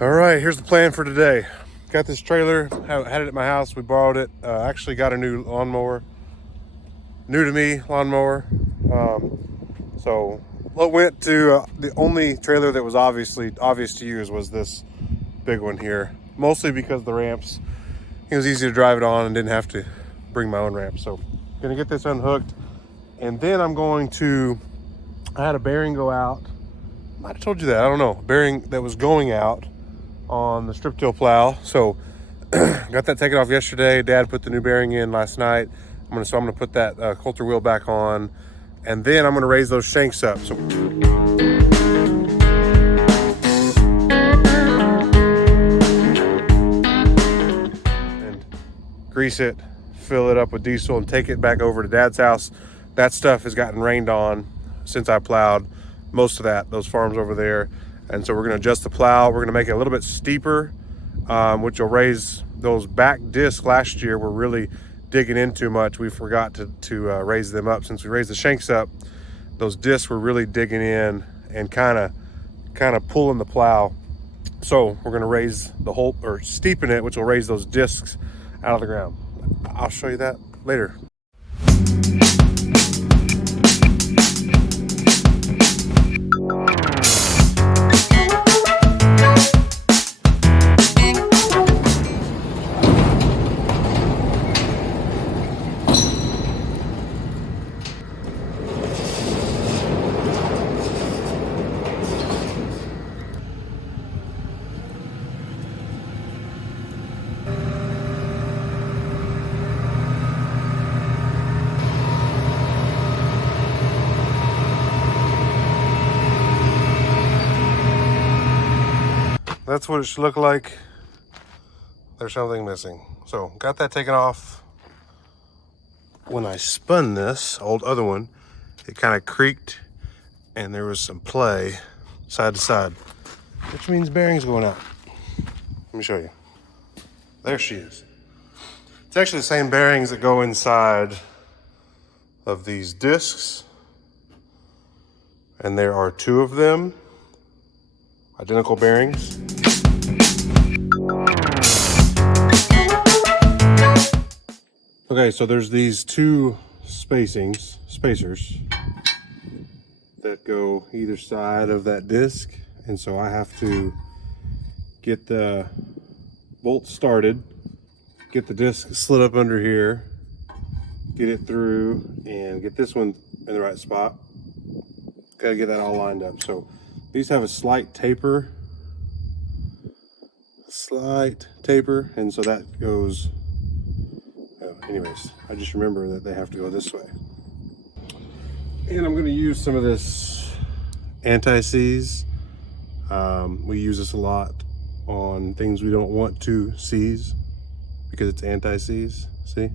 All right, here's the plan for today. Got this trailer, had it at my house. We borrowed it. Actually got a new lawnmower, new to me lawnmower. So what went to the only trailer that was obviously obvious to use was this big one here, mostly because the ramps. It was easy to drive it on and didn't have to bring my own ramp. So gonna get this unhooked, and then I'm going to. I had a bearing go out. I might have told you that. I don't know. Bearing that was going out on the strip till plow. So got that taken off yesterday. Dad put the new bearing in last night. I'm gonna put that Coulter wheel back on, and then I'm gonna raise those shanks up. So and grease it, fill it up with diesel, and take it back over to Dad's house. That stuff has gotten rained on since I plowed most of those farms over there. And so we're going to adjust the plow. We're going to make it a little bit steeper, which will raise those back discs. Last year we're really digging in too much. We forgot to raise them up. Since we raised the shanks up, those discs were really digging in and kind of pulling the plow. So we're going to raise the whole, or steepen it, which will raise those discs out of the ground. I'll show you that later. That's what it should look like. There's something missing. So got that taken off. When I spun this other one, it kind of creaked and there was some play side to side, which means bearings going out. Let me show you. There she is. It's actually the same bearings that go inside of these discs. And there are two of them, identical bearings. Okay, so there's these two spacers that go either side of that disc, and so I have to get the bolt started, get the disc slid up under here, get it through, and get this one in the right spot. Gotta get that all lined up. So these have a slight taper, and so that goes. Anyways, I just remember that they have to go this way. And I'm going to use some of this anti-seize. We use this a lot on things we don't want to seize because it's anti-seize. See?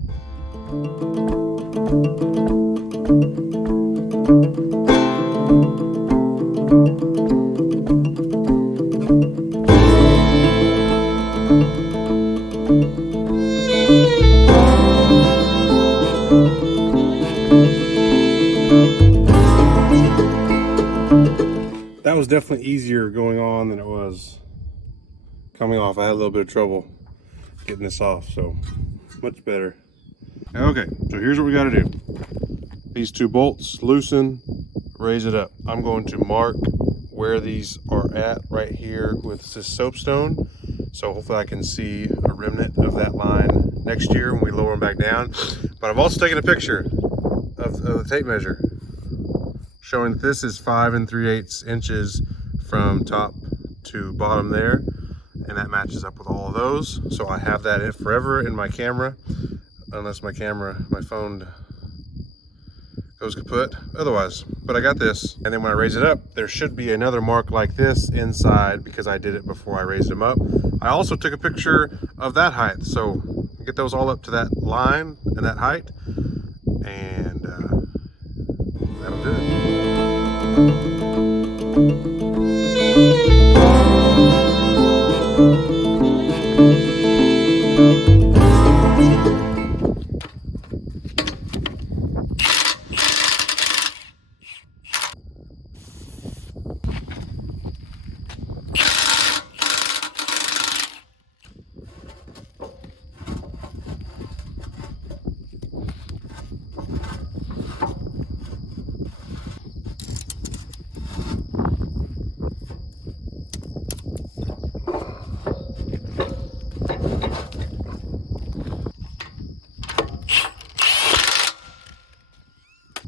That was definitely easier going on than it was coming off. I had a little bit of trouble getting this off, so much better. Okay, so here's what we got to do. These two bolts loosen, raise it up. I'm going to mark where these are at right here with this soapstone, so hopefully I can see a remnant of that line next year when we lower them back down. But I've also taken a picture of the tape measure showing that this is 5 3/8 inches from top to bottom there, and that matches up with all of those. So I have that forever in my camera, unless my phone goes kaput otherwise. But I got this, and then when I raise it up, there should be another mark like this inside because I did it before I raised them up. I also took a picture of that height, so get those all up to that line and that height, and that'll do it.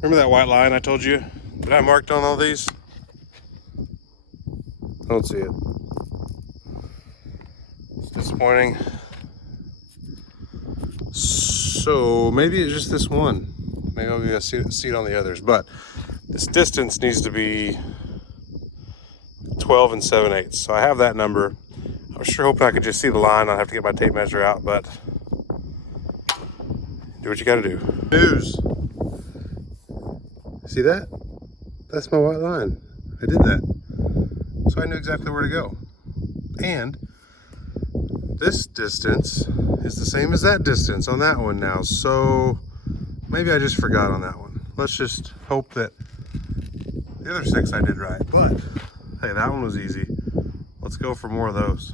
Remember that white line I told you that I marked on all these? I don't see it. It's disappointing. So maybe it's just this one. Maybe I'll get a seat on the others, but this distance needs to be 12 7/8. So I have that number. I was sure hoping I could just see the line. I'll have to get my tape measure out, but do what you gotta do. News. See that? That's my white line. I did that. So I knew exactly where to go. And this distance is the same as that distance on that one now. So maybe I just forgot on that one. Let's just hope that the other 6 I did right. But hey, that one was easy. Let's go for more of those.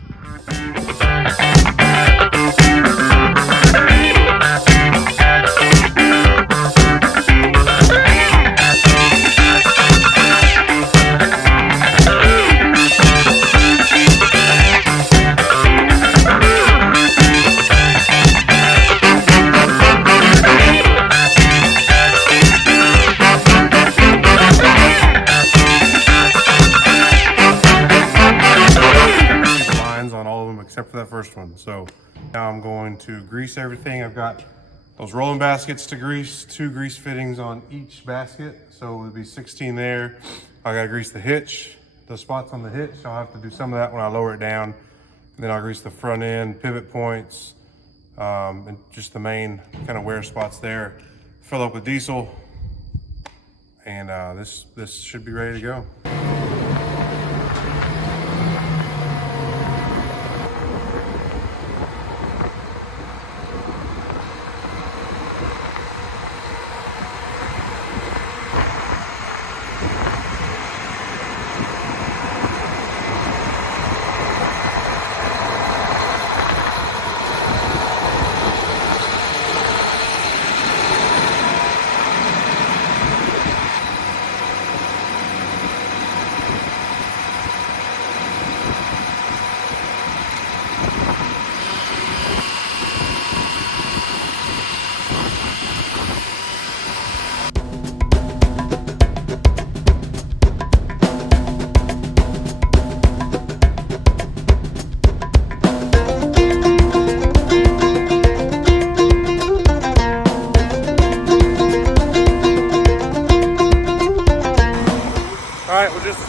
Except for that first one. So now I'm going to grease everything. I've got those rolling baskets to grease, 2 grease fittings on each basket. So it would be 16 there. I gotta grease the hitch, the spots on the hitch. I'll have to do some of that when I lower it down. And then I'll grease the front end, pivot points, and just the main kind of wear spots there. Fill up with diesel. And this should be ready to go.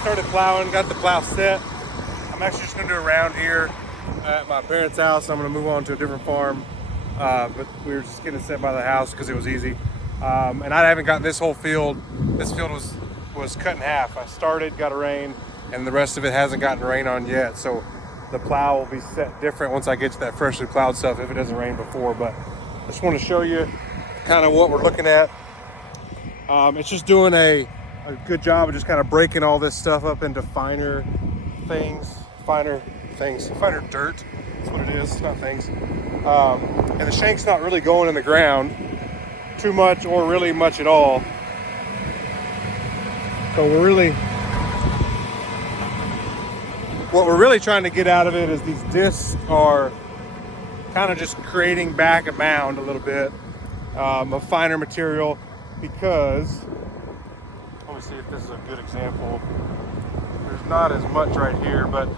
Started plowing, got the plow set. I'm actually just gonna do a round here at my parents' house. I'm gonna move on to a different farm, but we were just getting it set by the house because it was easy. And I haven't gotten this whole field. This field was cut in half. I started, got a rain, and the rest of it hasn't gotten rain on yet. So the plow will be set different once I get to that freshly plowed stuff if it doesn't rain before. But I just want to show you kind of what we're looking at. It's just doing a good job of just kind of breaking all this stuff up into finer dirt. That's what it is, not things. And the shank's not really going in the ground too much or really much at all. So what we're really trying to get out of it is these discs are kind of just creating back a mound a little bit of finer material, because let me see if this is a good example. There's not as much right here, but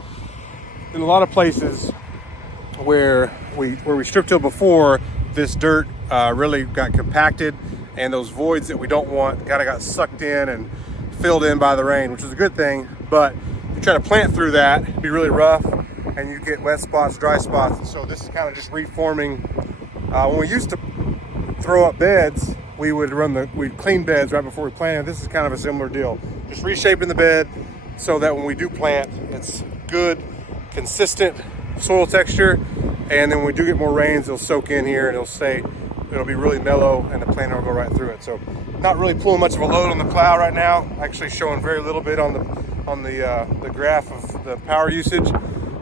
in a lot of places where we strip till before, this dirt really got compacted, and those voids that we don't want kind of got sucked in and filled in by the rain, which is a good thing. But if you try to plant through that, it'd be really rough, and you get wet spots, dry spots. So this is kind of just reforming. When we used to throw up beds, we'd clean beds right before we planted. This is kind of a similar deal, just reshaping the bed so that when we do plant, it's good, consistent soil texture, and then when we do get more rains, it'll soak in here and it'll be really mellow, and the plant will go right through it. So not really pulling much of a load on the plow right now, actually showing very little bit on the graph of the power usage,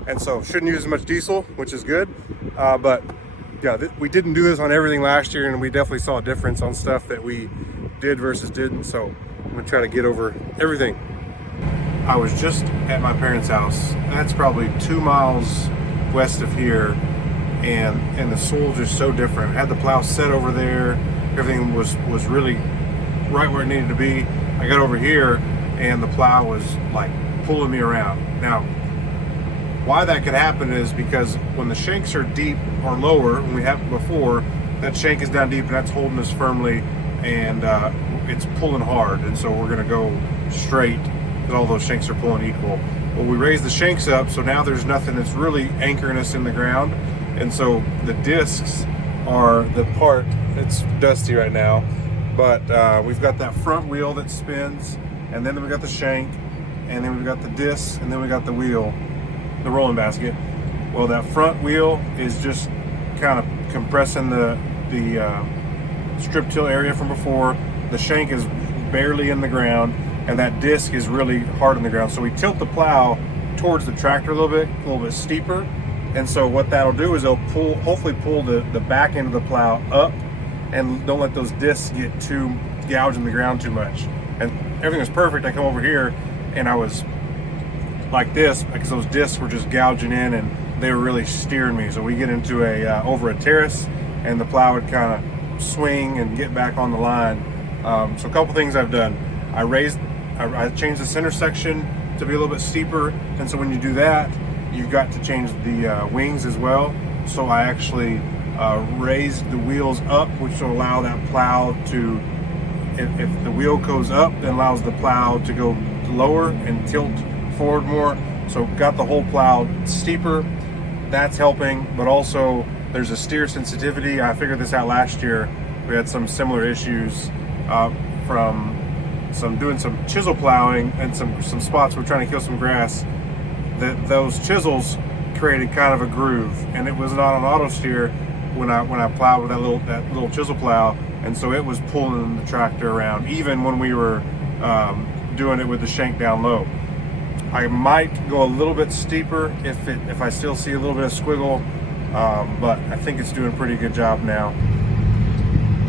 and so shouldn't use as much diesel, which is good. But yeah, we didn't do this on everything last year, and we definitely saw a difference on stuff that we did versus didn't. So I'm gonna try to get over everything. I was just at my parents' house. That's probably 2 miles west of here, and the soil just so different. I had the plow set over there. Everything was really right where it needed to be. I got over here and the plow was like pulling me around. Now, why that could happen is because when the shanks are deep or lower, when we have before, that shank is down deep and that's holding us firmly, and it's pulling hard, and so we're gonna go straight because all those shanks are pulling equal. Well, we raise the shanks up, so now there's nothing that's really anchoring us in the ground, and so the discs are the part. It's dusty right now, but we've got that front wheel that spins, and then we got the shank, and then we've got the discs, and then we got the wheel, the rolling basket. Well, that front wheel is just kind of compressing the strip till area from before. The shank is barely in the ground, and that disc is really hard in the ground. So we tilt the plow towards the tractor a little bit steeper. And so what that'll do is it'll hopefully pull the back end of the plow up, and don't let those discs get too gouged in the ground too much. And everything was perfect. I come over here and I was like this because those discs were just gouging in and they were really steering me. So we get into over a terrace, and the plow would kind of swing and get back on the line. So a couple things I've done. I changed the center section to be a little bit steeper, and so when you do that, you've got to change the wings as well. So I actually raised the wheels up, which will allow that plow to, if the wheel goes up, then allows the plow to go lower and tilt forward more. So got the whole plow steeper. That's helping, but also there's a steer sensitivity. I figured this out last year. We had some similar issues from doing some chisel plowing and some spots we're trying to kill some grass. Those chisels created kind of a groove, and it was not an auto steer when I plowed with that little chisel plow, and so it was pulling the tractor around even when we were doing it with the shank down low. I might go a little bit steeper if I still see a little bit of squiggle, but I think it's doing a pretty good job now.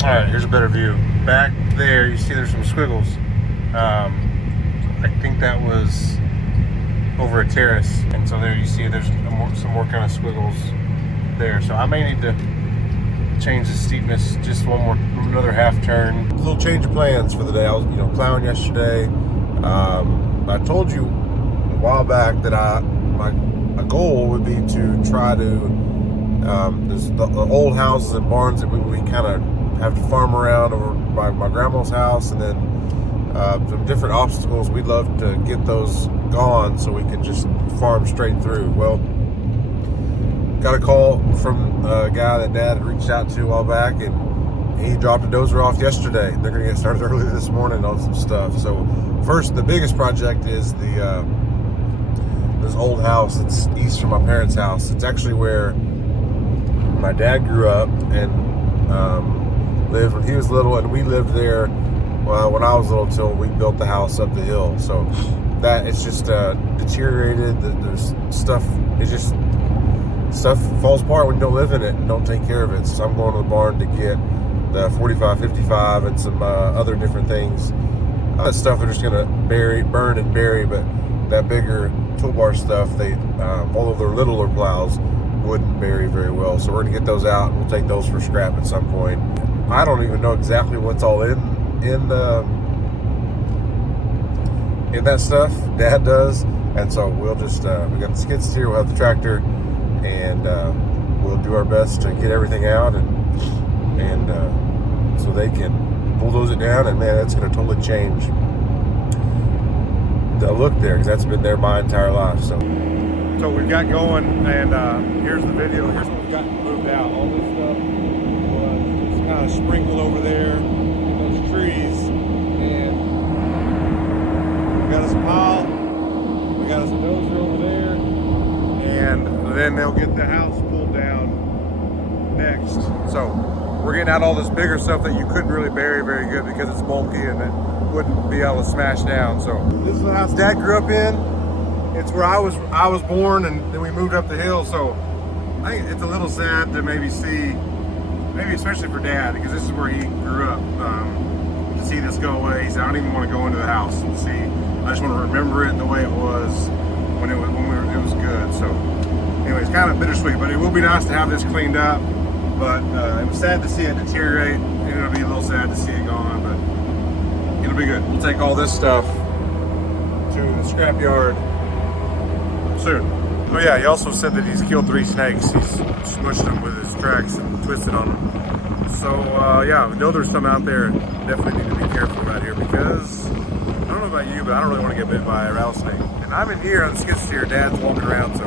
All right, here's a better view. Back there, you see there's some squiggles. I think that was over a terrace, and so there you see there's some more kind of squiggles there. So I may need to change the steepness just another half turn. A little change of plans for the day. I was plowing yesterday. I told you a while back that my goal would be to try to there's the old houses and barns that we kind of have to farm around over by my grandma's house, and then some different obstacles. We'd love to get those gone so we can just farm straight through. Well, got a call from a guy that Dad had reached out to a while back, and he dropped a dozer off yesterday. They're going to get started early this morning on some stuff. So first, the biggest project is this old house that's east from my parents' house. It's actually where my dad grew up and lived when he was little, and we lived there when I was little till we built the house up the hill. So that it's just deteriorated. There's stuff. It's just stuff falls apart when you don't live in it and don't take care of it. So I'm going to the barn to get the 45-55 and some other different things. That stuff they're just gonna burn and bury, but that bigger toolbar stuff, although they're littler plows, wouldn't bury very well. So we're gonna get those out, and we'll take those for scrap at some point. I don't even know exactly what's all in that stuff. Dad does, and so we'll just we got the skid steer, we'll have the tractor, and we'll do our best to get everything out and so they can bulldoze it down. And man, that's going to totally change the look there, because that's been there my entire life. So we've got going, and here's the video. Here's what we've got moved out. All this stuff was just kind of sprinkled over there in those trees, and we got us a pile, we got us a dozer over there, and then they'll get the house pulled down next. So we're getting out all this bigger stuff that you couldn't really bury very good because it's bulky and it wouldn't be able to smash down. So this is the house Dad grew up in. It's where I was born, and then we moved up the hill. So I think it's a little sad to maybe especially for Dad, because this is where he grew up. To see this go away, he said, I don't even want to go into the house and see. I just want to remember it the way it was when it was good. So anyways, kind of bittersweet, but it will be nice to have this cleaned up. But it was sad to see it deteriorate, and it'll be a little sad to see it gone. But it'll be good. We'll take all this stuff to the scrapyard soon. Oh yeah, he also said that he's killed 3 snakes. He's smushed them with his tracks and twisted on them. So yeah, I know there's some out there. Definitely need to be careful around here because I don't know about you, but I don't really want to get bit by a rattlesnake. And I'm in here on the skid steer. Dad's walking around, so